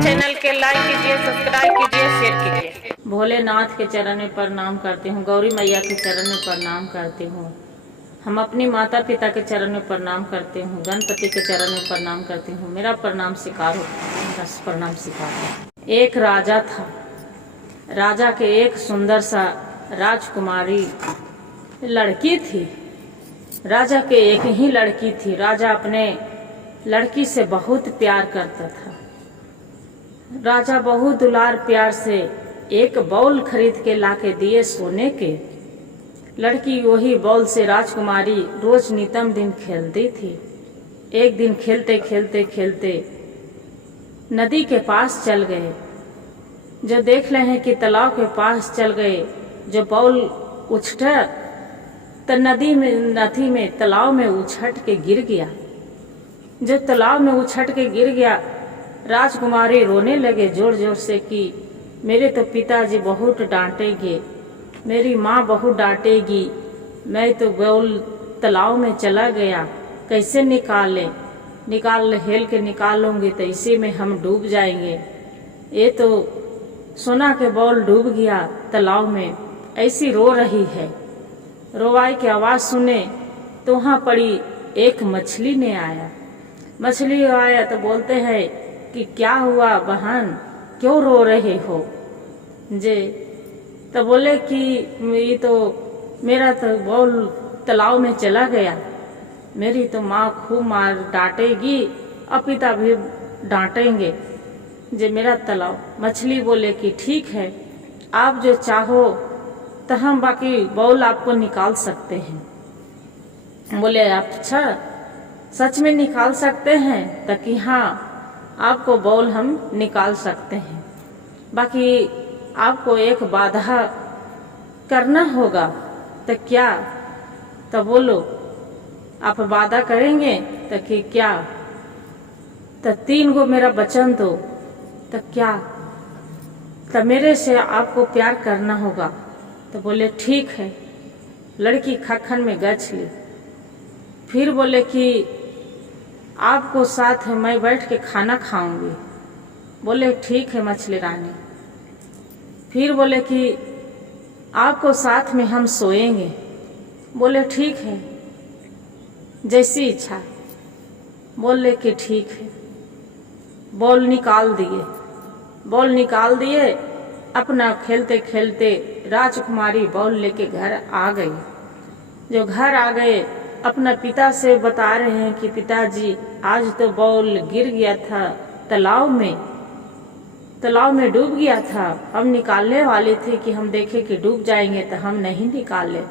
Channel के like कीजिए, subscribe कीजिए, शेयर कीजिए। भोलेनाथ के चरण में प्रणाम करती हूँ, गौरी मैया के चरण में प्रणाम करती हूँ। हम अपनी माता पिता के चरण में प्रणाम करते हूँ, गणपति के चरण में प्रणाम करती हूँ। मेरा प्रणाम स्वीकार हो, मेरा प्रणाम स्वीकार हो। एक राजा था, राजा के एक सुंदर सा राजकुमारी लड़की थी। राजा के एक ही लड़की थी। राजा अपने लड़की से बहुत प्यार करता था। राजा बहुत दुलार प्यार से एक बॉल खरीद के लाके दिए सोने के। लड़की वही बॉल से राजकुमारी रोज नितम दिन खेलती थी। एक दिन खेलते खेलते खेलते नदी के पास चल गए। जो देख रहे हैं कि तालाब के पास चल गए, जो बॉल उछटा तो नदी में तालाब में उछट के गिर गया। जो तालाब में उछट के गिर गया, राजकुमारी रोने लगे जोर जोर से कि मेरे तो पिताजी बहुत डांटेंगे, मेरी माँ बहुत डांटेगी, मैं तो बॉल तालाब में चला गया, कैसे हेल के निकालूंगी तो इसी में हम डूब जाएंगे। ये तो सोना के बॉल डूब गया तालाब में। ऐसी रो रही है। रोवाई की आवाज़ सुने तो वहाँ पड़ी एक मछली ने आया। मछली आया तो बोलते हैं कि क्या हुआ बहन, क्यों रो रहे हो जे? तो बोले कि ये तो मेरा तो बॉल तालाब में चला गया, मेरी तो माँ खूब मार डांटेगी और पिता भी डांटेंगे जे मेरा तालाब। मछली बोले कि ठीक है, आप जो चाहो तो हम बाकी बॉल आपको निकाल सकते हैं। बोले आप अच्छा सच में निकाल सकते हैं? तो कि हाँ, आपको बॉल हम निकाल सकते हैं, बाकी आपको एक बाधा करना होगा। तो क्या? तो बोलो आप वादा करेंगे? तो कि क्या? तो 3 गो मेरा वचन दो। तो क्या? तो मेरे से आपको प्यार करना होगा। तो बोले ठीक है। लड़की खखन में गच ली। फिर बोले कि आपको साथ मैं बैठ के खाना खाऊंगी। बोले ठीक है मछली रानी। फिर बोले कि आपको साथ में हम सोएंगे। बोले ठीक है, जैसी इच्छा। बोले कि ठीक है। बॉल निकाल दिए। अपना खेलते खेलते राजकुमारी बॉल लेके घर आ गई। जो घर आ गए, अपना पिता से बता रहे हैं कि पिताजी आज तो बॉल गिर गया था तालाब में डूब गया था। हम निकालने वाले थे कि हम देखे कि डूब जाएंगे तो हम नहीं निकाले।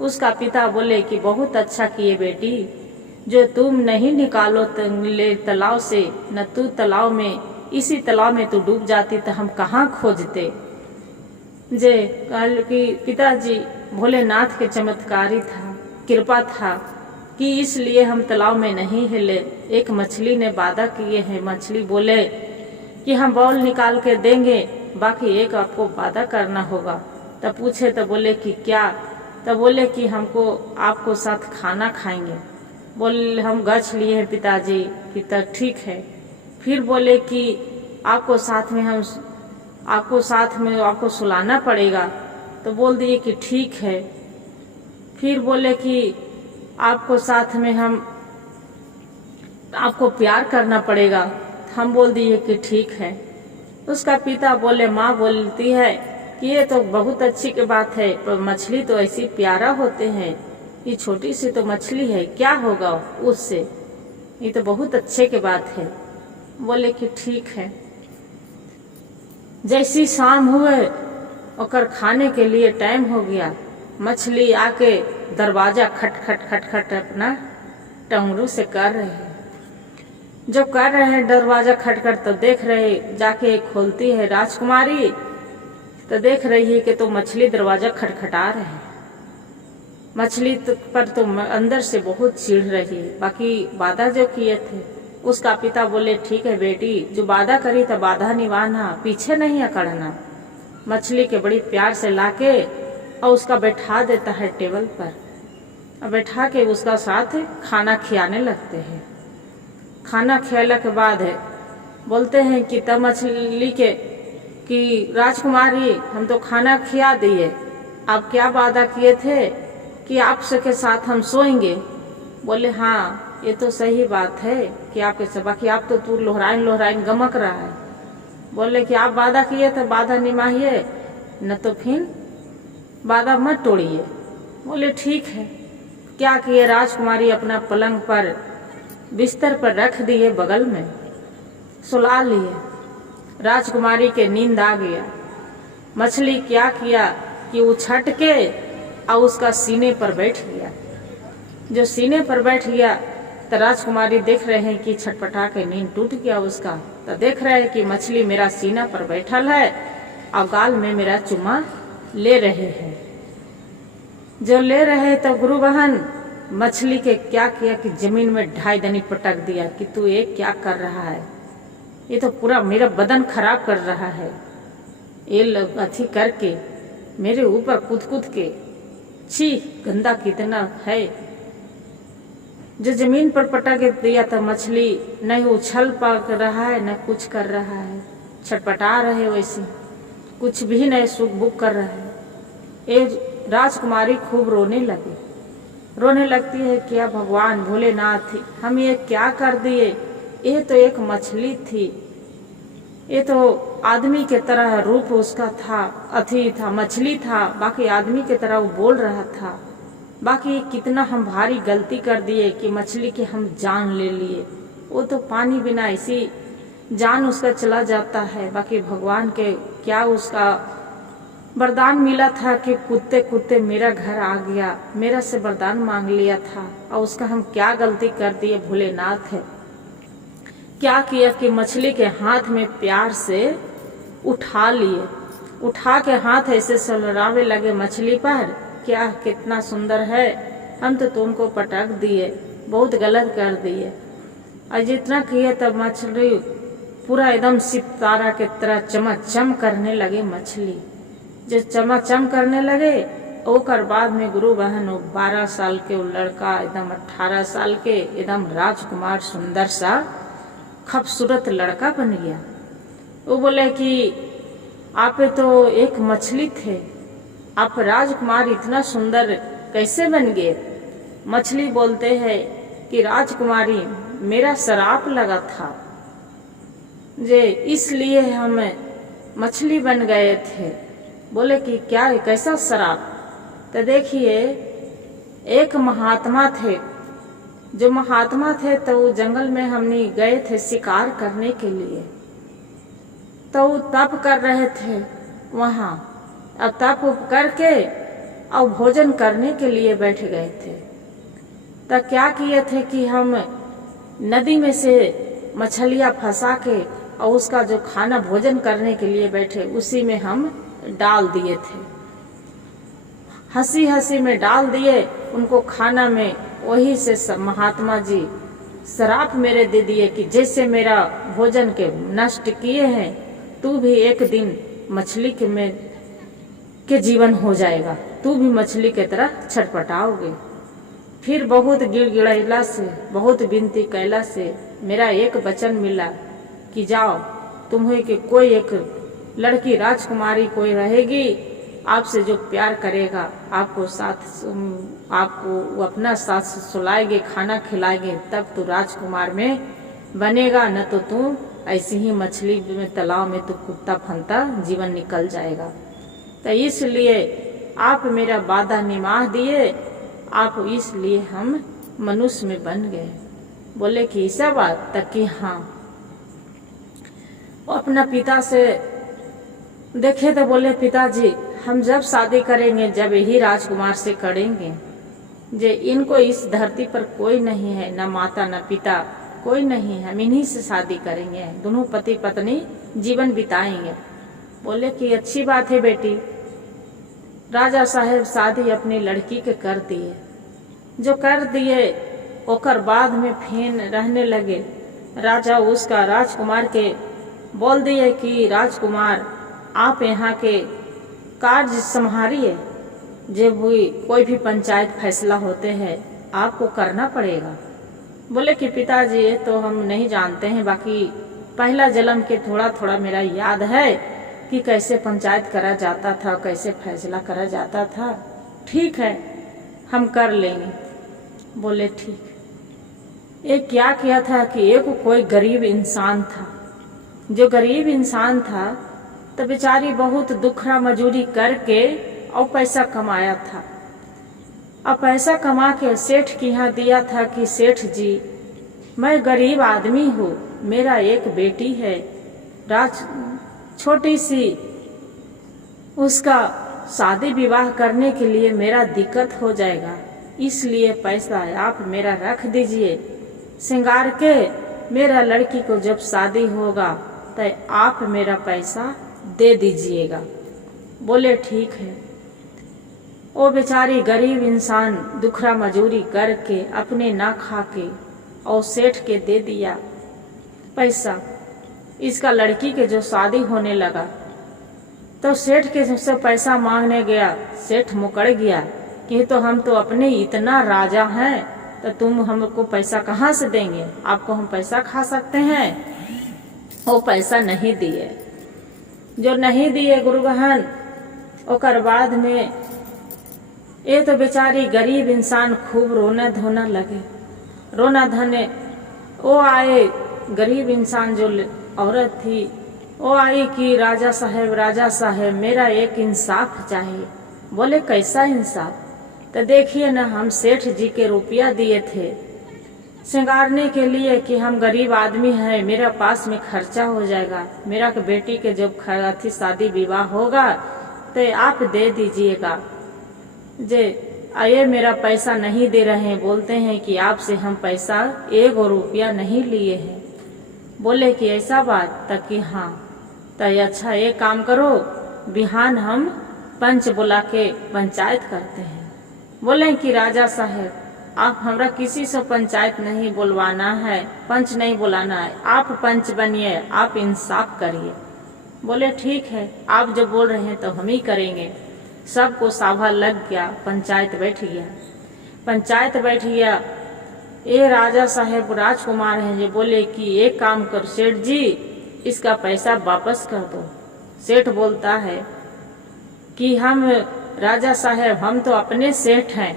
उसका पिता बोले कि बहुत अच्छा किए बेटी, जो तुम नहीं निकालो ले तालाब से, न तू तालाब में, इसी तालाब में तू डूब जाती तो हम कहाँ खोजते। जे कल कि पिताजी भोलेनाथ के चमत्कारी था, कृपा था कि इसलिए हम तालाब में नहीं हिले। एक मछली ने वादा किए हैं। मछली बोले कि हम बॉल निकाल के देंगे, बाकी एक आपको वादा करना होगा। तब पूछे तो बोले कि क्या? तब बोले कि हमको आपको साथ खाना खाएंगे। बोले हम गछ लिए हैं पिताजी कि तब ठीक है। फिर बोले कि आपको साथ में आपको सुलाना पड़ेगा। तो बोल दिए कि ठीक है। फिर बोले कि आपको साथ में आपको प्यार करना पड़ेगा। हम बोल दिए कि ठीक है। उसका पिता बोले, माँ बोलती है कि ये तो बहुत अच्छी की बात है, पर मछली तो ऐसी प्यारा होते हैं, ये छोटी सी तो मछली है, क्या होगा उससे, ये तो बहुत अच्छे की बात है। बोले कि ठीक है। जैसी शाम हुए और खाने के लिए टाइम हो गया, मछली आके दरवाजा खट खट खट खट अपना टंगरू से कर रहे हैं। जो कर रहे हैं दरवाजा खटखट, तो देख रहे, जाके खोलती है राजकुमारी, तो देख रही है कि तो मछली दरवाजा खटखटा रहे हैं। मछली पर तो अंदर से बहुत चिढ़ रही है। बाकी वादा जो किए थे, उसका पिता बोले ठीक है बेटी, जो वादा करी तो बाधा निभाना, पीछे नहीं अकड़ना। मछली के बड़ी प्यार से लाके और उसका बैठा देता है टेबल पर, और बैठा के उसका साथ खाना खिलाने लगते हैं। खाना खिला के बाद है बोलते हैं कि तब मछली के कि राजकुमारी हम तो खाना खिला दिए, आप क्या वादा किए थे कि आपके साथ हम सोएंगे। बोले हाँ ये तो सही बात है कि आपके सब, बाकी आप तो तू लोहराइन लोहराइन गमक रहा है। बोले कि आप वादा किए थे वादा निभाइए, न तो फिर वादा मत तोड़िए। बोले ठीक है। क्या किए, राजकुमारी अपना पलंग पर बिस्तर पर रख दिए, बगल में सुला लिए। राजकुमारी के नींद आ गया। मछली क्या किया कि उछट के और उसका सीने पर बैठ गया। जो सीने पर बैठ गया तो राजकुमारी देख रहे हैं कि छटपटा के नींद टूट गया उसका। तो देख रहे हैं कि मछली मेरा सीना पर बैठल है और गाल में मेरा चुम्मा ले रहे हैं। जो ले रहे तो गुरु बहन मछली के क्या किया कि जमीन में ढाई दनी पटक दिया कि तू ये क्या कर रहा है, ये तो पूरा मेरा बदन खराब कर रहा है। ये अथी करके मेरे ऊपर कूद कूद के, छी गंदा कितना है। जो जमीन पर पटक दिया तो मछली नहीं उछल पक रहा है न कुछ कर रहा है, छटपटा रहे वैसे, कुछ भी नहीं सुख बुक कर रहा है। ये राजकुमारी खूब रोने लगी। रोने लगती है क्या भगवान भोलेनाथ हम ये क्या कर दिए, ये तो एक मछली थी, ये तो आदमी के तरह रूप उसका था, अथी था, मछली था, बाकी आदमी के तरह वो बोल रहा था। बाकी कितना हम भारी गलती कर दिए कि मछली की हम जान ले लिए। वो तो पानी बिना ऐसी जान उसका चला जाता है। बाकी भगवान के क्या उसका वरदान मिला था कि कुत्ते कुत्ते मेरा घर आ गया, मेरा से वरदान मांग लिया था और उसका हम क्या गलती कर दिए भोलेनाथ है। क्या किया कि मछली के हाथ में प्यार से उठा लिए, उठा के हाथ ऐसे सलरावे लगे मछली पर, क्या कितना सुंदर है, हम तो तुमको पटक दिए, बहुत गलत कर दिए। और जितना किए तब मछली पूरा एकदम सितारा के तरह चमचम करने लगे। मछली जो चमचम करने लगे ओकर बाद में गुरु बहन 12 साल के लड़का एकदम 18 साल के एकदम राजकुमार सुंदर सा खूबसूरत लड़का बन गया। वो बोले कि आप तो एक मछली थे, आप राजकुमार इतना सुंदर कैसे बन गए। मछली बोलते हैं कि राजकुमारी मेरा शराप लगा था, जे इसलिए हम मछली बन गए थे। बोले कि क्या है, कैसा शराप। तो देखिए एक महात्मा थे, जो महात्मा थे तो वो जंगल में हमने गए थे शिकार करने के लिए, तो वो तप कर रहे थे वहाँ। अब तप करके और भोजन करने के लिए बैठ गए थे। तो क्या किए थे कि हम नदी में से मछलियाँ फंसा के और उसका जो खाना भोजन करने के लिए बैठे उसी में हम डाल दिए थे। हंसी हंसी में डाल दिए उनको खाना में। वही से महात्मा जी श्राप मेरे दे दिए कि जैसे मेरा भोजन के नष्ट किए हैं, तू भी एक दिन मछली के जीवन हो जाएगा, तू भी मछली के तरह छटपटाओगे। फिर बहुत गिड़गिड़ैला से, बहुत विनती कैला से मेरा एक वचन मिला कि जाओ, तुम्हें कि कोई एक लड़की राजकुमारी कोई रहेगी, आपसे जो प्यार करेगा आपको वो अपना साथ सुलाएंगे, खाना खिलाएंगे, तब तो राजकुमार में बनेगा, न तो तू ऐसी ही मछली में तालाब में तो कुत्ता फंता जीवन निकल जाएगा। तो इसलिए आप मेरा वादा निभा दिए, आप इसलिए हम मनुष्य में बन गए। बोले कि ऐसा बात तक कि हाँ। वो अपना पिता से देखे तो बोले पिताजी हम जब शादी करेंगे जब यही राजकुमार से करेंगे, जे इनको इस धरती पर कोई नहीं है, न माता न पिता कोई नहीं है, हम इन्हीं से शादी करेंगे, दोनों पति पत्नी जीवन बिताएंगे। बोले कि अच्छी बात है बेटी। राजा साहेब शादी अपनी लड़की के कर दिए। जो कर दिए ओकर बाद में फेन रहने लगे। राजा उसका राजकुमार के बोल दिए कि राजकुमार आप यहाँ के कार्य संभालिए, जब कोई भी पंचायत फैसला होते हैं आपको करना पड़ेगा। बोले कि पिताजी ये तो हम नहीं जानते हैं, बाकी पहला जन्म के थोड़ा थोड़ा मेरा याद है कि कैसे पंचायत करा जाता था, कैसे फैसला करा जाता था। ठीक है, हम कर लेंगे। बोले ठीक। एक क्या किया था कि एक कोई गरीब इंसान था। जो गरीब इंसान था तो बेचारी बहुत दुखरा मजूरी करके और पैसा कमाया था। अब पैसा कमा के सेठ के यहाँ दिया था कि सेठ जी, मैं गरीब आदमी हूँ, मेरा एक बेटी है, छोटी सी, उसका शादी विवाह करने के लिए मेरा दिक्कत हो जाएगा, इसलिए पैसा आप मेरा रख दीजिए, श्रृंगार के मेरा लड़की को जब शादी होगा तो आप मेरा पैसा दे दीजिएगा। बोले ठीक है। वो बेचारी गरीब इंसान दुखरा मजूरी करके अपने ना खा के और सेठ के दे दिया पैसा। इसका लड़की के जो शादी होने लगा तो सेठ के से पैसा मांगने गया। सेठ मुकर गया कि तो हम तो अपने इतना राजा हैं, तो तुम हमको पैसा कहाँ से देंगे, आपको हम पैसा खा सकते हैं। वो पैसा नहीं दिए। जो नहीं दिए गुरु बहन, ओकर बाद में ये तो बेचारी गरीब इंसान खूब रोना धोना लगे। रोना धने वो आए, गरीब इंसान जो औरत थी वो आई कि राजा साहब मेरा एक इंसाफ चाहिए। बोले कैसा इंसाफ? तो देखिए ना, हम सेठ जी के रुपया दिए थे श्रृंगारने के लिए कि हम गरीब आदमी हैं, मेरा पास में खर्चा हो जाएगा, मेरा बेटी के जब खराथी शादी विवाह होगा तो आप दे दीजिएगा। जे आये मेरा पैसा नहीं दे रहे हैं, बोलते हैं कि आपसे हम पैसा 1 रुपया नहीं लिए हैं। बोले कि ऐसा बात? तक कि हाँ। तो अच्छा एक काम करो, बिहान हम पंच बुला के पंचायत करते हैं। बोले कि राजा साहब आप हमरा किसी से पंचायत नहीं बुलवाना है, पंच नहीं बुलाना है, आप पंच बनिए, आप इंसाफ करिए। बोले ठीक है, आप जो बोल रहे हैं तो हम ही करेंगे। सबको साभा लग गया, पंचायत बैठ गया। पंचायत बैठ गया। ये राजा साहब राजकुमार हैं जो बोले कि एक काम करो सेठ जी, इसका पैसा वापस कर दो। सेठ बोलता है कि हम राजा साहब हम तो अपने सेठ हैं,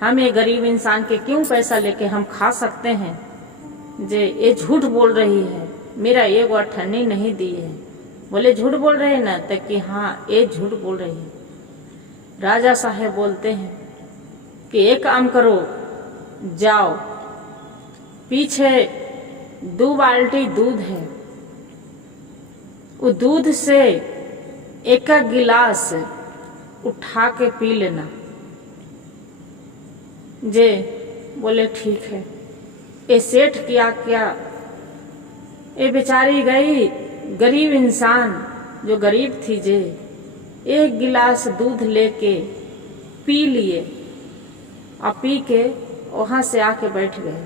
हम ये गरीब इंसान के क्यों पैसा लेके हम खा सकते हैं। जे ये झूठ बोल रही है, मेरा 1 अठन्नी नहीं दिए है। बोले झूठ बोल रहे हैं ना? तक कि हाँ ये झूठ बोल रही है। राजा साहब बोलते हैं कि एक काम करो, जाओ पीछे 2 बाल्टी दूध है, वो दूध से 1 गिलास उठा के पी लेना। जे बोले ठीक है। ये सेठ किया क्या, ये बेचारी गई गरीब इंसान जो गरीब थी, जे 1 गिलास दूध लेके पी लिए और पी के वहां से आके बैठ गए।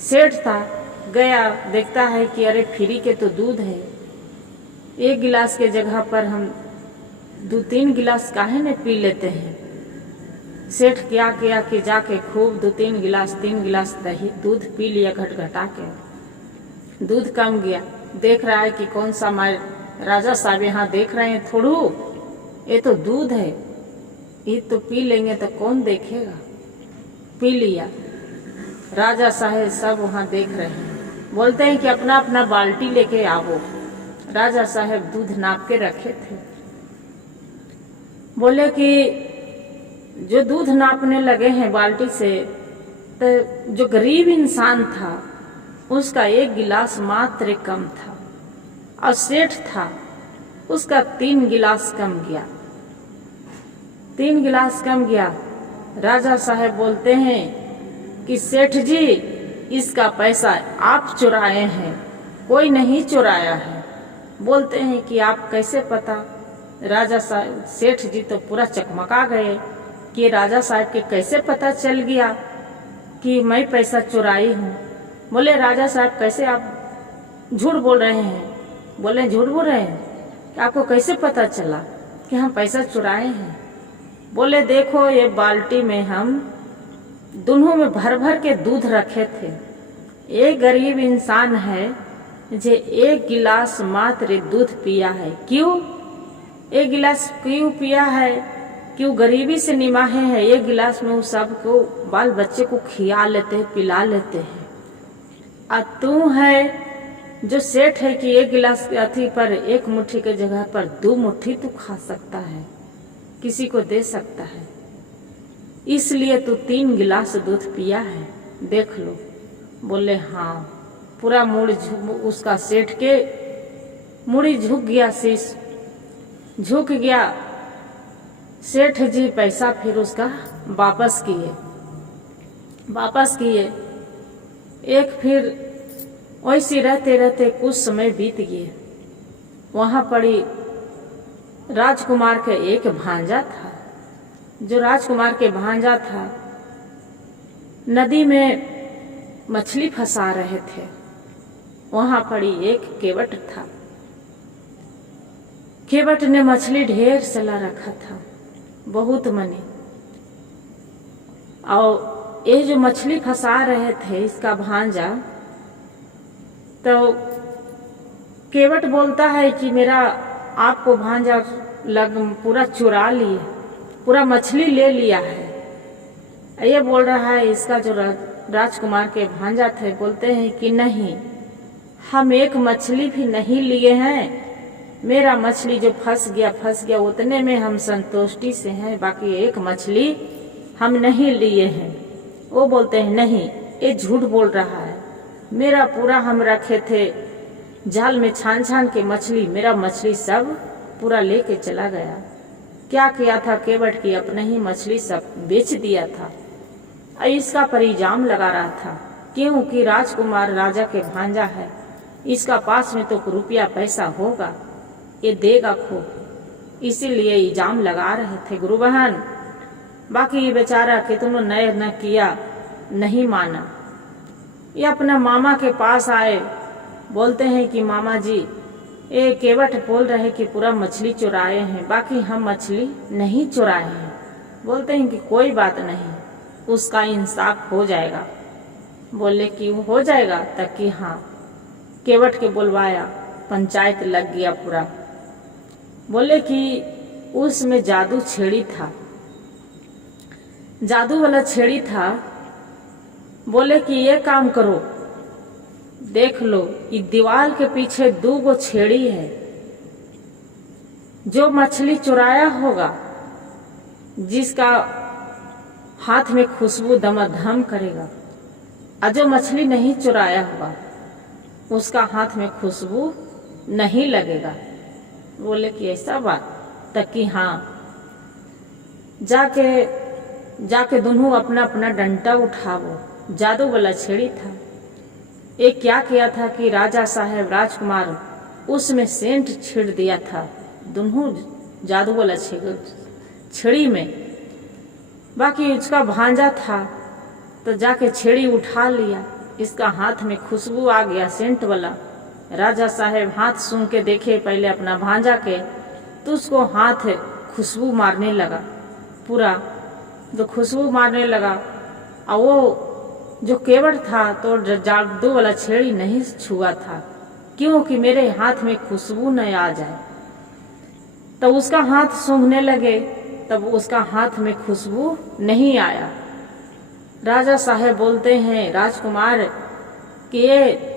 सेठ था गया, देखता है कि अरे फ्री के तो दूध है, 1 गिलास के जगह पर हम 2-3 गिलास काहे ने पी लेते हैं। सेठ क्या किया कि जाके खूब 2-3 गिलास 3 गिलास दही दूध पी लिया घटा के। दूध कम गया, देख रहा है कि कौन सा राजा साहब यहाँ देख रहे हैं थोड़ू, ये तो दूध है, ये तो पी लेंगे तो कौन देखेगा। पी लिया। राजा साहब सब वहाँ देख रहे हैं, बोलते हैं कि अपना अपना बाल्टी लेके आओ। राजा साहब दूध नाप के रखे थे। बोले कि जो दूध नापने लगे हैं बाल्टी से, तो जो गरीब इंसान था उसका 1 गिलास मात्र कम था, और सेठ था उसका 3 गिलास कम गया। 3 गिलास कम गया। राजा साहब बोलते हैं कि सेठ जी इसका पैसा आप चुराए हैं, कोई नहीं चुराया है। बोलते हैं कि आप कैसे पता? राजा साहब सेठ जी तो पूरा चकमका गए कि राजा साहब के कैसे पता चल गया कि मैं पैसा चुराई हूँ। बोले राजा साहब कैसे आप झूठ बोल रहे हैं? बोले झूठ बोल रहे हैं, आपको कैसे पता चला कि हम पैसा चुराए हैं? बोले देखो ये बाल्टी में हम दोनों में भर भर के दूध रखे थे, एक गरीब इंसान है जे एक गिलास मात्र दूध पिया है। क्यों एक गिलास क्यों पिया है? क्यों गरीबी से निमाहे है, एक गिलास में वो सबको बाल बच्चे को खिला लेते हैं, पिला लेते हैं। और तू है जो सेठ है कि एक गिलास अथी पर एक मुट्ठी के जगह पर 2 मुट्ठी तू खा सकता है, किसी को दे सकता है, इसलिए तू 3 गिलास दूध पिया है। देख लो। बोले हाँ। पूरा मुड़ उसका सेठ के मुड़ी झुक गया, शीश झुक गया। सेठ जी पैसा फिर उसका वापस किए। एक फिर वैसे रहते रहते कुछ समय बीत गए। वहां पड़ी राजकुमार के एक भांजा था। जो राजकुमार के भांजा था नदी में मछली फंसा रहे थे। वहां पड़ी एक केवट था। केवट ने मछली ढेर सला रखा था, बहुत मनी। और ये जो मछली फंसा रहे थे इसका भांजा, तो केवट बोलता है कि मेरा आपको भांजा पूरा चुरा लिए, पूरा मछली ले लिया है। ये बोल रहा है इसका जो राजकुमार के भांजा थे, बोलते हैं कि नहीं, हम एक मछली भी नहीं लिए हैं। मेरा मछली जो फंस गया उतने में हम संतुष्टि से हैं, बाकी एक मछली हम नहीं लिए हैं। वो बोलते हैं नहीं, ये झूठ बोल रहा है। मेरा पूरा हम रखे थे जाल में छान के मछली, मेरा मछली सब पूरा लेके चला गया। क्या किया था केवट की, अपने ही मछली सब बेच दिया था। इसका पर इल्जाम लगा रहा था, क्योंकि राजकुमार राजा के भांजा है, इसका पास में तो रुपया पैसा होगा, ये देगा खूब, इसीलिए इल्जाम लगा रहे थे गुरु बहन। बाकी ये बेचारा कितनों नय न किया, नहीं माना। ये अपना मामा के पास आए, बोलते हैं कि मामा जी, ये केवट बोल रहे कि पूरा मछली चुराए हैं, बाकी हम मछली नहीं चुराए हैं। बोलते हैं कि कोई बात नहीं, उसका इंसाफ हो जाएगा। बोले कि हो जाएगा, तक कि हाँ। केवट के बुलवाया, पंचायत लग गया पूरा। बोले कि उसमें जादू छेड़ी था, जादू वाला छेड़ी था। बोले कि ये काम करो, देख लो, ये दीवार के पीछे 2 छेड़ी है। जो मछली चुराया होगा, जिसका हाथ में खुशबू दमादम करेगा, और जो मछली नहीं चुराया होगा उसका हाथ में खुशबू नहीं लगेगा। बोले कि ऐसा बात, तक कि हाँ। जाके दोनों अपना अपना डंडा उठावो। जादू वाला छेड़ी था। एक क्या किया था कि राजा साहब राजकुमार उसमें सेंट छिड़ दिया था दोनों जादू वाला छेड़ी में। बाकी उसका भांजा था तो जाके छेड़ी उठा लिया, इसका हाथ में खुशबू आ गया सेंट वाला। राजा साहब हाथ सूंघ के देखे पहले अपना भांजा के, तो उसको हाथ खुशबू मारने लगा, पूरा जो खुशबू मारने लगा। और वो जो केवट था तो जादू वाला छेड़ी नहीं छुआ था, क्योंकि मेरे हाथ में खुशबू न आ जाए। तब उसका हाथ सूंघने लगे, तब उसका हाथ में खुशबू नहीं आया। राजा साहब बोलते हैं राजकुमार कि ये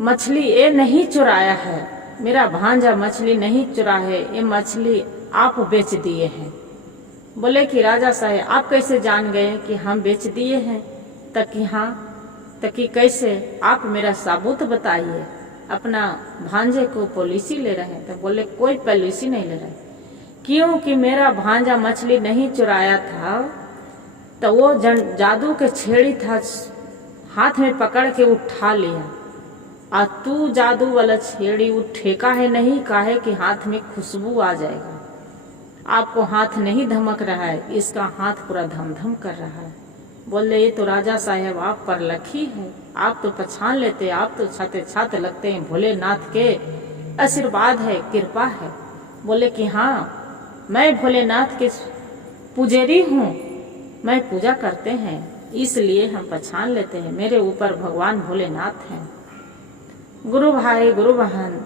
मछली ये नहीं चुराया है, मेरा भांजा मछली नहीं चुरा है, ये मछली आप बेच दिए हैं। बोले कि राजा साहब आप कैसे जान गए कि हम बेच दिए हैं? तक कि हाँ। तक कि कैसे, आप मेरा सबूत बताइए। अपना भांजे को पॉलिसी ले रहे हैं। तो बोले कोई पॉलिसी नहीं ले रहे, क्योंकि मेरा भांजा मछली नहीं चुराया था, तो वो जादू के छेड़ी था, हाथ में पकड़ के उठा लिया। और तू जादू वाला छेड़ी उठेका है नहीं, काहे कि हाथ में खुशबू आ जाएगा। आपको हाथ नहीं धमक रहा है, इसका हाथ पूरा धमधम कर रहा है। बोले ये तो राजा साहब आप पर लखी है, आप तो पहचान लेते, आप तो छाते छाते लगते हैं, भोलेनाथ के आशीर्वाद है, कृपा है। बोले कि हाँ, मैं भोलेनाथ के पुजारी हूँ, मैं पूजा करते हैं, इसलिए हम पहचान लेते हैं मेरे ऊपर भगवान भोलेनाथ हैं। गुरु भाई गुरु बहन,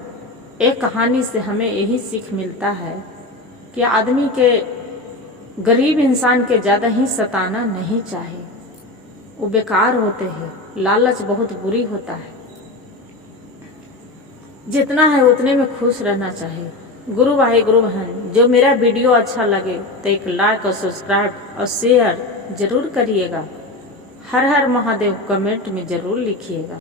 एक कहानी से हमें यही सीख मिलता है कि आदमी के गरीब इंसान के ज़्यादा ही सताना नहीं चाहिए, वो बेकार होते हैं। लालच बहुत बुरी होता है, जितना है उतने में खुश रहना चाहिए। गुरु भाई गुरु बहन, जो मेरा वीडियो अच्छा लगे तो एक लाइक और सब्सक्राइब और शेयर जरूर करिएगा। हर हर महादेव कमेंट में जरूर लिखिएगा।